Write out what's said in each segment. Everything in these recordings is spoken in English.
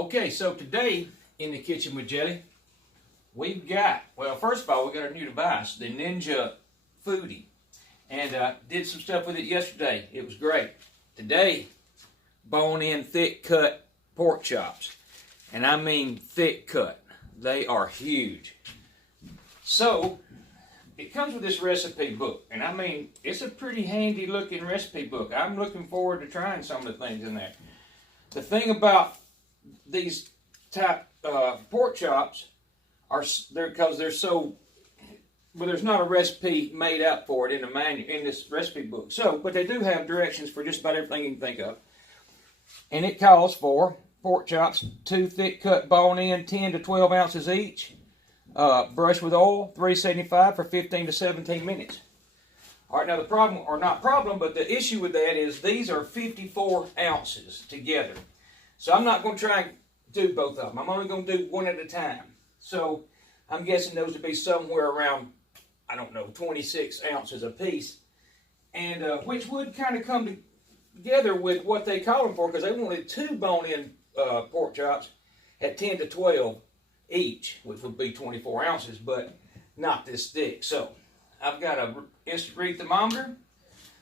Okay, so today in the kitchen with Jelly, we've got, well, first of all, we got our new device, the Ninja FOODI. And did some stuff with it yesterday. It was great. Today, bone-in, thick-cut pork chops. And I mean thick-cut. They are huge. So, it comes with this recipe book. And I mean, it's a pretty handy-looking recipe book. I'm looking forward to trying some of the things in there. The thing about these type pork chops are because they're so, well, there's not a recipe made up for it in the manual, in this recipe book. So, but they do have directions for just about everything you can think of. And it calls for pork chops, 2 thick cut bone-in, 10 to 12 ounces each. Brush with oil, $3.75 for 15 to 17 minutes. All right, now the problem, or not problem, but the issue with that is these are 54 ounces together. So I'm not going to try and do both of them. I'm only going to do one at a time. So I'm guessing those would be somewhere around, I don't know, 26 ounces a piece. And which would kind of come together with what they call them for, because they wanted 2 bone-in pork chops at 10 to 12 each, which would be 24 ounces, but not this thick. So I've got a instant read thermometer.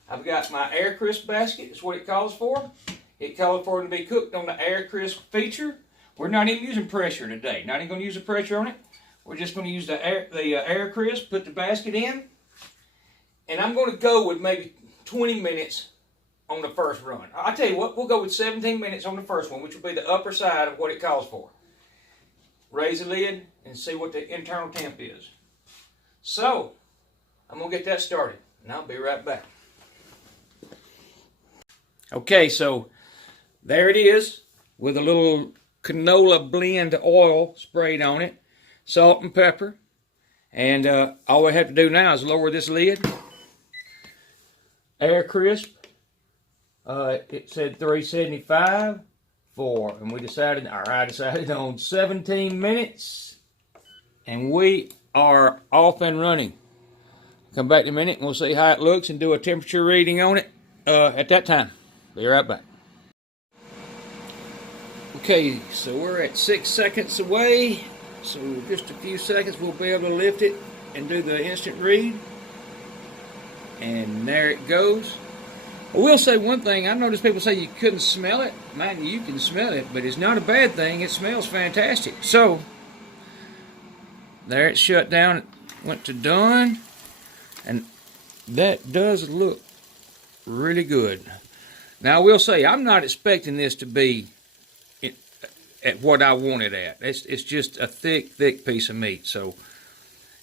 I've got my air crisp basket, is what it calls for. It calls for it to be cooked on the air crisp feature. We're not even using pressure today. Not even going to use the pressure on it. We're just going to use the air crisp, put the basket in, and I'm going to go with maybe 20 minutes on the first run. I'll tell you what, we'll go with 17 minutes on the first one, which will be the upper side of what it calls for. Raise the lid and see what the internal temp is. So, I'm going to get that started, and I'll be right back. Okay, so there it is with a little canola blend oil sprayed on it, salt and pepper, and all we have to do now is lower this lid. Air crisp, it said $3.75 for, and we decided, or I decided on 17 minutes, and we are off and running. Come back in a minute and we'll see how it looks and do a temperature reading on it at that time. Be right back. Okay, so we're at 6 seconds away. So just a few seconds we'll be able to lift it and do the instant read. And there it goes. I will say one thing. I noticed people say you couldn't smell it. Mind you, you can smell it, but it's not a bad thing. It smells fantastic. So there it shut down. It went to done. And that does look really good. Now, I will say, I'm not expecting this to be at what I want it at. It's just a thick, thick piece of meat. So,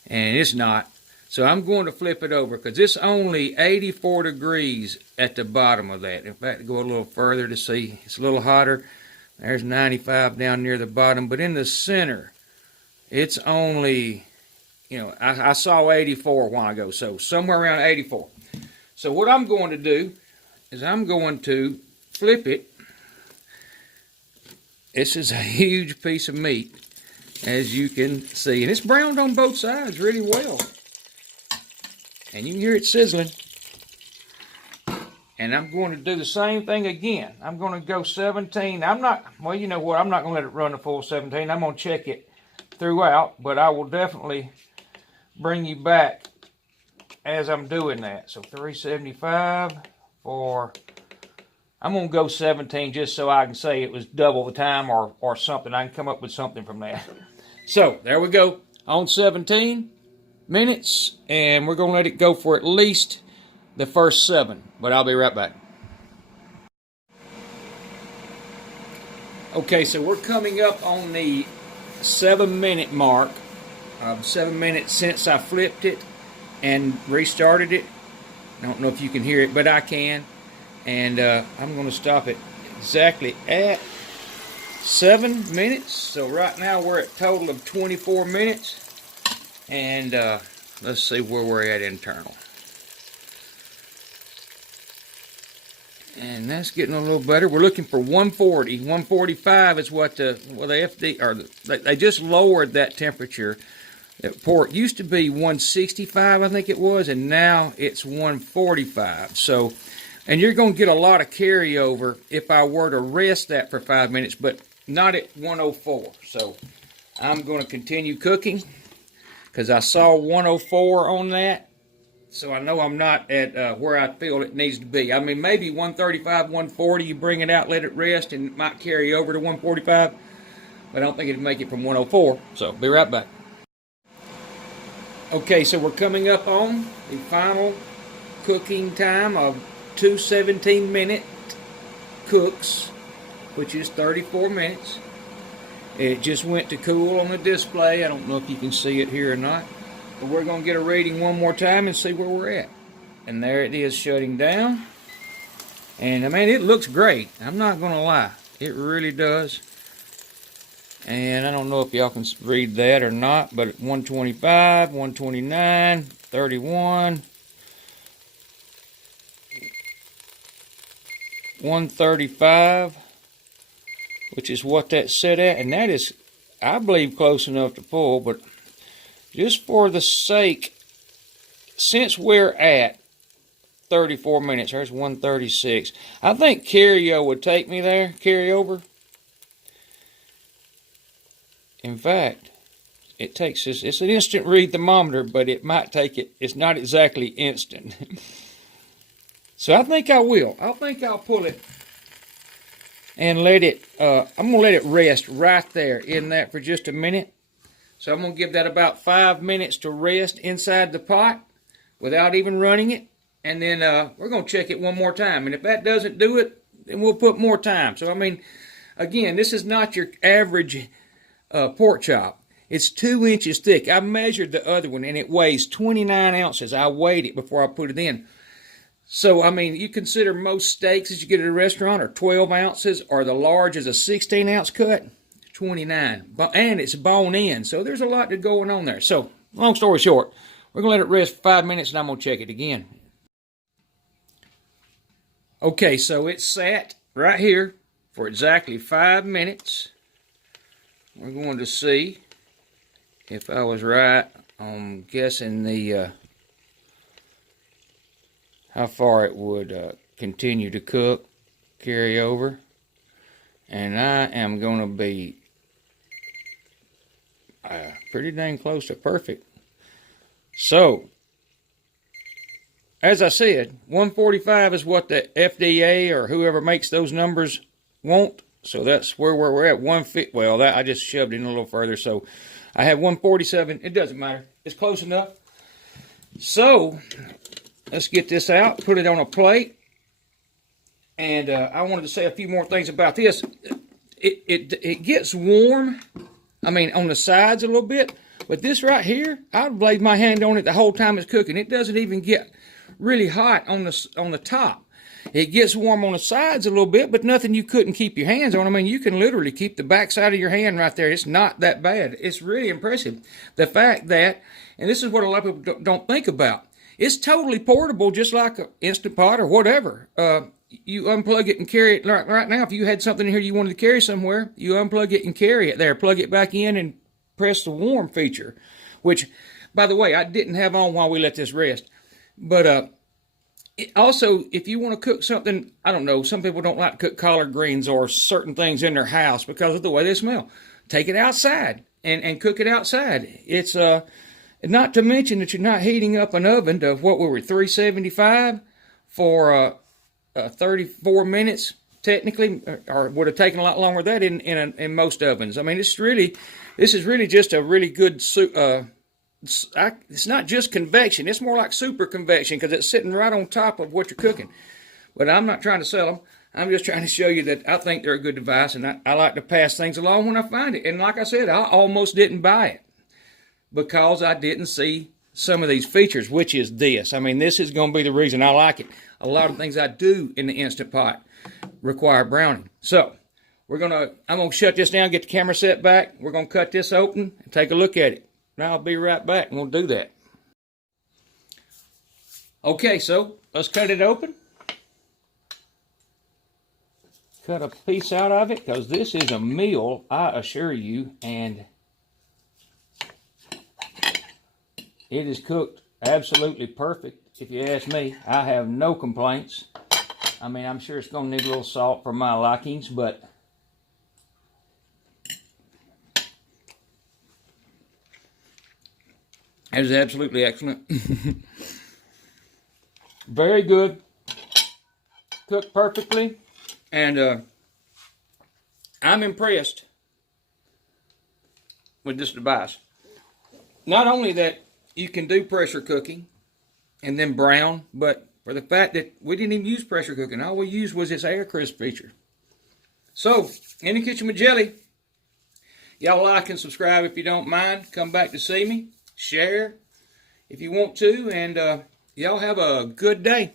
and it's not. So I'm going to flip it over because it's only 84 degrees at the bottom of that. In fact, go a little further to see. It's a little hotter. There's 95 down near the bottom. But in the center, it's only, you know, I saw 84 a while ago. So somewhere around 84. So what I'm going to do is I'm going to flip it. This is a huge piece of meat, as you can see. And it's browned on both sides really well. And you can hear it sizzling. And I'm going to do the same thing again. I'm going to go 17. I'm not, well, you know what, I'm not going to let it run the full 17. I'm going to check it throughout, but I will definitely bring you back as I'm doing that. So $3.75 for, I'm going to go 17 just so I can say it was double the time or something. I can come up with something from that. So there we go on 17 minutes, and we're going to let it go for at least the first 7, but I'll be right back. Okay, so we're coming up on the 7-minute mark. 7 minutes since I flipped it and restarted it. I don't know if you can hear it, but I can. And I'm going to stop it exactly at 7 minutes. So right now we're at a total of 24 minutes. And let's see where we're at internal. And that's getting a little better. We're looking for 140. 145 is what the FD, or they just lowered that temperature. That pork used to be 165, I think it was, and now it's 145. So, and you're going to get a lot of carryover if I were to rest that for 5 minutes, but not at 104. So I'm going to continue cooking because I saw 104 on that. So I know I'm not at where I feel it needs to be. I mean, maybe 135, 140, you bring it out, let it rest, and it might carry over to 145. But I don't think it'd make it from 104. So be right back. Okay, so we're coming up on the final cooking time of 2 17-minute cooks, which is 34 minutes. It just went to cool on the display. I don't know if you can see it here or not. But we're going to get a reading one more time and see where we're at. And there it is shutting down. And I mean, it looks great. I'm not going to lie. It really does. And I don't know if y'all can read that or not, but 125, 129, 31, 135, which is what that's set at. And that is, I believe, close enough to pull, but just for the sake, since we're at 34 minutes, there's 136. I think carryover would take me there, carryover. In fact, it takes us, it's an instant read thermometer, but it might take it, it's not exactly instant. So I think I will. I think I'll pull it and let it, I'm going to let it rest right there in that for just a minute. So I'm going to give that about 5 minutes to rest inside the pot without even running it. And then we're going to check it one more time. And if that doesn't do it, then we'll put more time. So, I mean, again, this is not your average pork chop. It's 2 inches thick. I measured the other one, and it weighs 29 ounces. I weighed it before I put it in. So, I mean, you consider most steaks that you get at a restaurant are 12 ounces, or the large is a 16-ounce cut. 29, and it's bone in, so there's a lot going on there. So, long story short, we're going to let it rest for 5 minutes, and I'm going to check it again. Okay, so it's sat right here for exactly 5 minutes. We're going to see if I was right on guessing the how far it would continue to cook, carry over. And I am going to be pretty dang close to perfect. So, as I said, 145 is what the FDA or whoever makes those numbers want. So that's where we're at. 150. Well, that I just shoved it in a little further. So I have 147. It doesn't matter. It's close enough. So let's get this out. Put it on a plate. And I wanted to say a few more things about this. It gets warm, I mean, on the sides a little bit. But this right here, I've laid my hand on it the whole time it's cooking. It doesn't even get really hot on the top. It gets warm on the sides a little bit, but nothing you couldn't keep your hands on. I mean, you can literally keep the back side of your hand right there. It's not that bad. It's really impressive. The fact that, and this is what a lot of people don't think about, it's totally portable, just like an Instant Pot or whatever. You unplug it and carry it. Right now, if you had something in here you wanted to carry somewhere, you unplug it and carry it there. Plug it back in and press the warm feature, which, by the way, I didn't have on while we let this rest. But also, if you want to cook something, I don't know, some people don't like to cook collard greens or certain things in their house because of the way they smell. Take it outside and cook it outside. It's not to mention that you're not heating up an oven to, what were we, 375 for 34 minutes, technically, or would have taken a lot longer than that in most ovens. I mean, this is really just a really good it's not just convection. It's more like super convection because it's sitting right on top of what you're cooking. But I'm not trying to sell them. I'm just trying to show you that I think they're a good device, and I like to pass things along when I find it. And like I said, I almost didn't buy it because I didn't see some of these features, which is this. I mean, this is going to be the reason I like it. A lot of things I do in the Instant Pot require browning. So, I'm going to shut this down, get the camera set back. We're going to cut this open and take a look at it. Now I'll be right back and we'll do that. Okay, so let's cut it open. Cut a piece out of it because this is a meal, I assure you, and it is cooked absolutely perfect. If you ask me, I have no complaints. I mean, I'm sure it's going to need a little salt for my likings, but That is absolutely excellent. Very good. Cooked perfectly. And I'm impressed with this device. Not only that you can do pressure cooking and then brown, but for the fact that we didn't even use pressure cooking. All we used was this air crisp feature. So, In the Kitchen with Jelly. Y'all like and subscribe if you don't mind. Come back to see me. Share if you want to. And y'all have a good day.